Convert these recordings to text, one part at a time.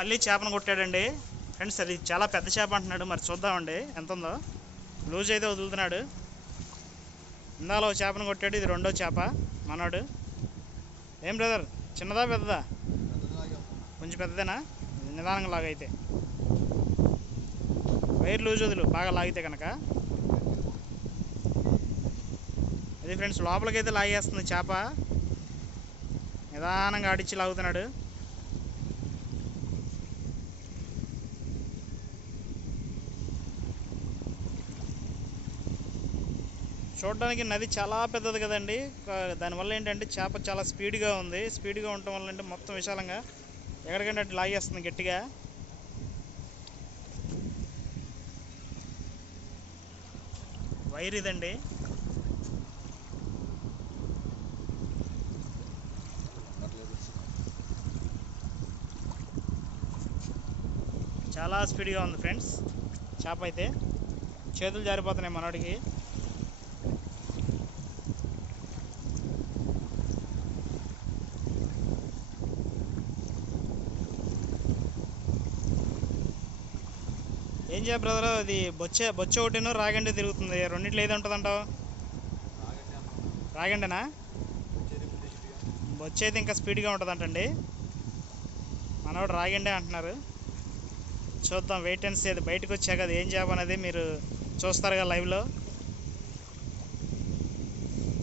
మళ్ళీ చేపను కొట్టాడండి ఫ్రెండ్స్. అది చాలా పెద్ద చేప అంటున్నాడు, మరి చూద్దామండి ఎంత ఉందో. లూజ్ అయితే వదులుతున్నాడు. ఇందాలో చేపను కొట్టాడు, ఇది రెండో చేప మనోడు. ఏం బ్రదర్, చిన్నదా పెద్దదా? కొంచెం పెద్దదేనా? నిదానంగా లాగైతే వైర్ లూజ్ వదులు, బాగా లాగితే కనుక. అది ఫ్రెండ్స్, లోపలికైతే లాగేస్తుంది చేప. నిదానంగా ఆడిచ్చి లాగుతున్నాడు. చూడడానికి నది చాలా పెద్దది కదండి. దానివల్ల ఏంటంటే చేప చాలా స్పీడ్గా ఉంది. స్పీడ్గా ఉండటం వల్ల అంటే మొత్తం విశాలంగా ఎక్కడికంటే అటు లాగేస్తుంది గట్టిగా. వైర్ ఇదండి. చాలా స్పీడ్గా ఉంది ఫ్రెండ్స్ చేప అయితే. చేతులు జారిపోతున్నాయి మనోడికి. ఏం చేయ బ్రదర్, అది బొచ్చ ఒకటినో రాగండి తిరుగుతుంది. రెండింటిలో ఏది ఉంటుంది అంటావు? రాగండేనా? బొచ్చ అయితే ఇంకా స్పీడ్గా ఉంటుంది అంటండి. మనవాడు రాగండే అంటున్నారు. చూద్దాం, వెయిట్ అండ్ సీ. అది బయటకు వచ్చాక అది ఏం చేప అనేది మీరు చూస్తారు కదా లైవ్లో.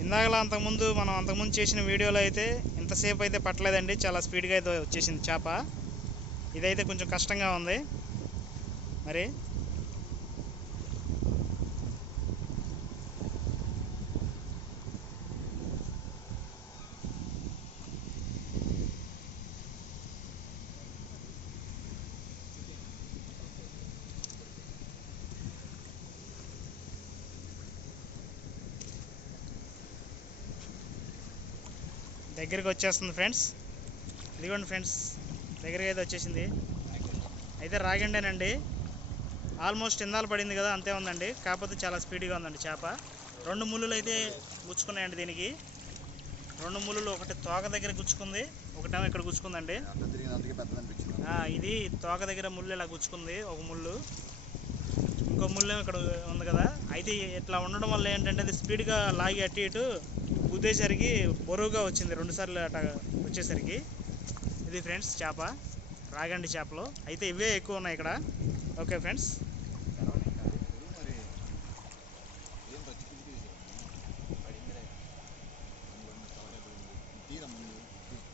ఇందాకలా అంతకుముందు చేసిన వీడియోలో అయితే ఇంతసేపు అయితే పట్టలేదండి, చాలా స్పీడ్గా అయితే వచ్చేసింది చేప. ఇదైతే కొంచెం కష్టంగా ఉంది మరి. దగ్గరికి వచ్చేస్తుంది ఫ్రెండ్స్. ఇదిగోండి ఫ్రెండ్స్, దగ్గరికి అయితే వచ్చేసింది. అయితే రాగండేనండి. ఆల్మోస్ట్ ఇందాలు పడింది కదా, అంతే ఉందండి. కాకపోతే చాలా స్పీడ్గా ఉందండి చేప. 2 ముళ్ళులు అయితే గుచ్చుకున్నాయండి దీనికి. 2 ముళ్ళులు, ఒకటి తోక దగ్గర గుచ్చుకుంది, ఒకటేమో ఇక్కడ గుచ్చుకుందండి. ఇది తోక దగ్గర ముళ్ళు ఇలా గుచ్చుకుంది ఒక ముళ్ళు, ఇంకో ముళ్ళు ఇక్కడ ఉంది కదా. అయితే ఇట్లా ఉండడం వల్ల ఏంటంటే అది స్పీడ్గా లాగి అటు ఇటు గుద్దేసరికి బరువుగా వచ్చింది 2 సార్లు అట్లా వచ్చేసరికి. ఇది ఫ్రెండ్స్ చేప, రాగండి చేపలు అయితే ఇవే ఎక్కువ ఉన్నాయి ఇక్కడ. ఓకే ఫ్రెండ్స్,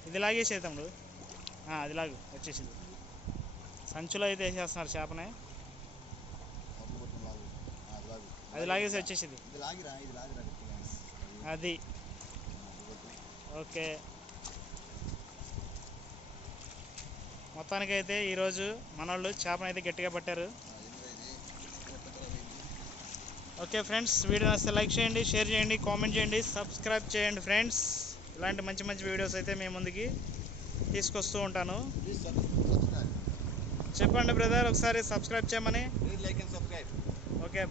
ఇది లాగేసేది తమ్ముడు. అది లాగు, వచ్చేసింది. సంచులో అయితే వేసేస్తున్నారు చేపని. అది లాగేసి వచ్చేసింది అది. ఓకే, మొత్తానికైతే ఈరోజు మనోళ్ళు చేపనైతే గట్టిగా పట్టారు. ఓకే ఫ్రెండ్స్, వీడియో నచ్చితే లైక్ చేయండి, షేర్ చేయండి, కామెంట్ చేయండి, సబ్స్క్రైబ్ చేయండి ఫ్రెండ్స్. ఇలాంటి మంచి మంచి వీడియోస్ అయితే మేము ముందుకి తీసుకొస్తూ ఉంటాను. చెప్పండి బ్రదర్, ఒకసారి సబ్స్క్రైబ్ చేయమని. ఓకే.